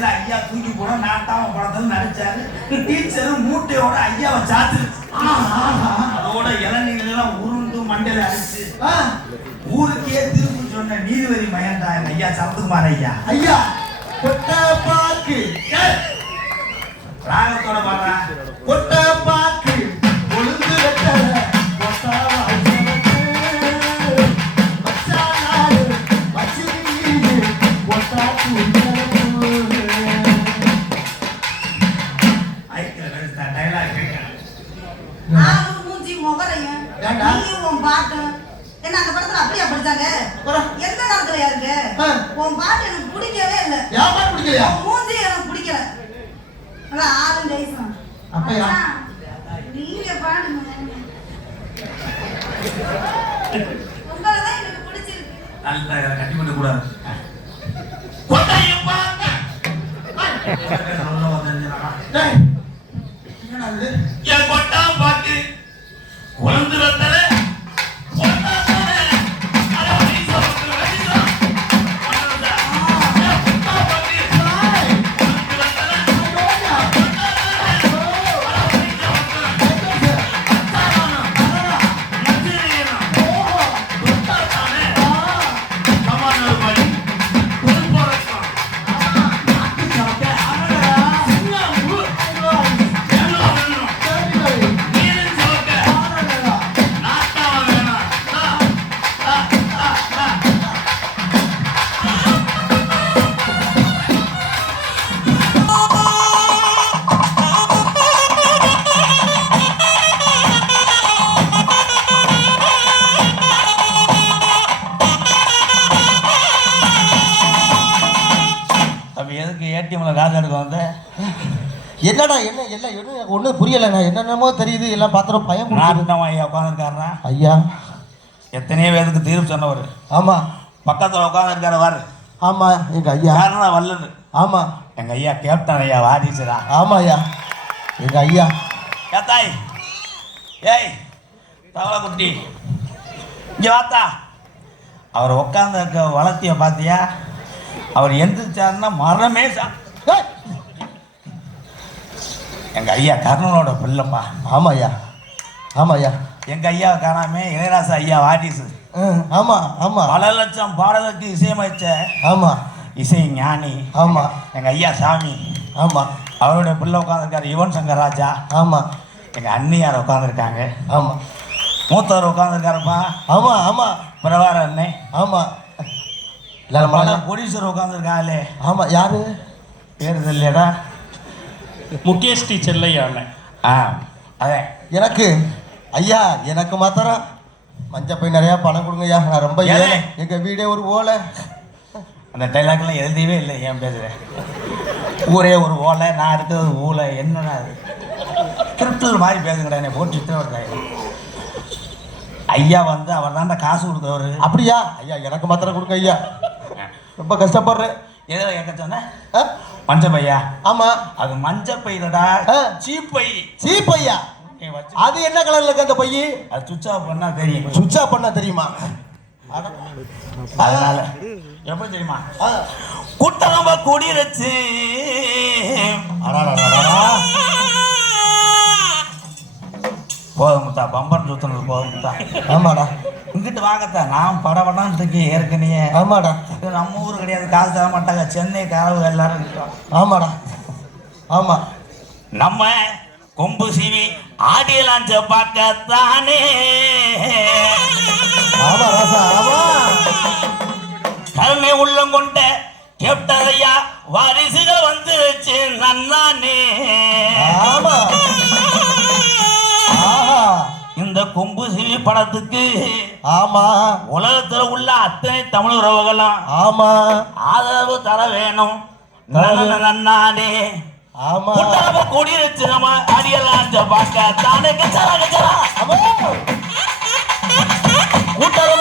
காலேஜ்ல ஐயா தூக்கி போட நாட்டாம படத்துல நடிச்சாரு. டீச்சரும் மூட்டையோட ஐயாவை சாத்துருச்சு. அதோட இளநீரெல்லாம் உருண்டு மண்டையில அடிச்சு ஊருக்கே திருப்பி சொன்ன நீதிபதி மயன்டா ஐயா சரத்குமார் ஐயா. ஐயா கொட்ட பாக்கு ராகத்தோட பாடுறா. கொட்ட பாக்கு ஒழுங்கு வெட்டல என்ன அந்த படத்துல அப்படியே படிச்சாங்க. எந்த காலத்துல யாருக்கு உன் பாட்டு எனக்கு பிடிக்கவே இல்லை. பிடிக்கலையா? மூஞ்சி எனக்கு பிடிக்கல. ஆளும் ஜெயிசன் நீங்க பாடுங்க. உங்களதான் எனக்கு பிடிச்சிருக்கு. நல்ல கட்டி பண்ண கூடாது. என் கொட்டா பாட்டு குழந்தை வந்தல என்னடா என்ன எல்லாம் எனக்கு ஒன்றும் புரியலைண்ணா. என்னென்னமோ தெரியுது, எல்லாம் பாத்திரம் பயம். ஐயா உட்காந்துருக்காருனா ஐயா எத்தனையோ பேருக்கு தீர்ப்பு சொன்னவர். ஆமாம் பக்கத்தில் உட்காந்துருக்காரு வாரு. ஆமாம் எங்கள் ஐயா காரணம் வல்லது. ஆமாம் எங்கள் ஐயா கேப்டன் ஐயா வாதிச்சுரா. ஆமாம் ஐயா எங்கள் ஐயா. ஏத்தாய் ஏய் தவளை குட்டி இங்கே வாத்தா. அவர் உட்காந்துருக்க வளர்த்திய பார்த்தியா? அவர் எந்திரிச்சாருன்னா மரமே எங்கள் ஐயா கர்ணனோட பிள்ளைப்பா. ஆமாம் ஐயா ஆமாம் ஐயா. எங்கள் ஐயாவை காணாமே இளையராசா ஐயா வாரிசு. ஆமாம் ஆமாம். பல லட்சம் பாடலுக்கு இசையமைச்ச ஆமாம் இசை ஞானி. ஆமாம் எங்கள் ஐயா சாமி. ஆமாம் அவருடைய பிள்ளை உட்காந்துருக்காரு யுவன் சங்கர் ராஜா. ஆமாம் எங்கள் அண்ணியார் உட்காந்துருக்காங்க. ஆமாம் மூத்தவர் உட்காந்துருக்காருப்பா. ஆமாம் ஆமாம் பிரபார அண்ணே. ஆமாம் கோடீஸ்வரர் உட்காந்துருக்காங்களே. ஆமாம் யாரு பேர் தெரியலடா. முகேஷ் டி செல்லையா அண்ணன். அதே எனக்கு ஐயா எனக்கு மாத்திரம் மஞ்சள் போய் நிறையா பணம் கொடுங்க ஐயா. நான் ரொம்ப ஏழை. எங்கள் வீடே ஒரு ஓலை. அந்த டைலாக்லாம் எழுதியவே இல்லை. ஏன் பேசுகிறேன்? ஊரே ஒரு ஓலை, நான் இருக்கிறது ஒரு ஊலை. என்னன்னா அது கிரிப்டல் மாதிரி பேசுங்கடா. என்னை போட்டு சித்திரவதை. ஐயா வந்து அவர் தான்டா காசு கொடுக்குறவர். அப்படியா? ஐயா எனக்கு மாத்திரம் கொடுங்க ஐயா, ரொம்ப கஷ்டப்படுறேன். எதில் கேட்க சொன்னேன்? மஞ்சள் பையா? ஆமாம் அது மஞ்சள் பையடா. சீப்பை. சீப்பையா? அது என்ன கலர்ல இருக்கு அந்த பைய? அது சுவிட்ச் ஆஃப் பண்ணா தெரியும். சுவிட்ச் ஆஃப் பண்ணா தெரியுமா? அதனால எப்படி தெரியுமா? குட்டரம்ப குடிரச்சு போதுமுத்தா. பம்பர் சுத்தனது போதுமுத்தா. ஆமாடா. இங்கிட்டு வாங்கத்தா. நான் படப்படான்னு இருக்கேன் ஏற்கனவே. ஆமாடா. நம்ம ஊர் கிடையாது, காசு தர மாட்டாங்க. சென்னை கனவு எல்லாரும் இருக்கோம். ஆமாடா. ஆமாம் நம்ம கொம்பு சீவி ஆடியலாஞ்ச பார்க்கத்தானே. ஆமா ராசா. ஆமா கருணை உள்ளம் கொண்ட கேப்டரையா வாரிசுகள் வந்துருச்சு நன்னானே. ஆமா இந்த கொம்பு சீவி படத்துக்கு ஆமா உலகத்துல உள்ள அத்தனை தமிழ் உறவுகளும் ஆமா ஆதரவு தர வேணும் நன்னானே. ஆமா குடியிருச்சு நம்ம அடியலாஞ்ச பார்க்க தானே. கச்சரா கச்சரா கூட்டம்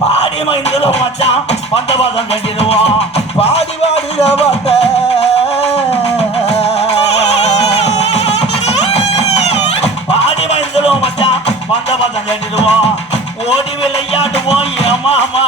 பாடி மைந்த சொல்லுவோம் மச்சான் வந்த பாதம் கட்டிடுவோம் பாடி வாடுற வாட்ட பாடி வாடி சொல்லுவோம் மச்சான் வந்த பாதம் கட்டிடுவோம் ஓடி விளையாடுவோம் ஏமாமா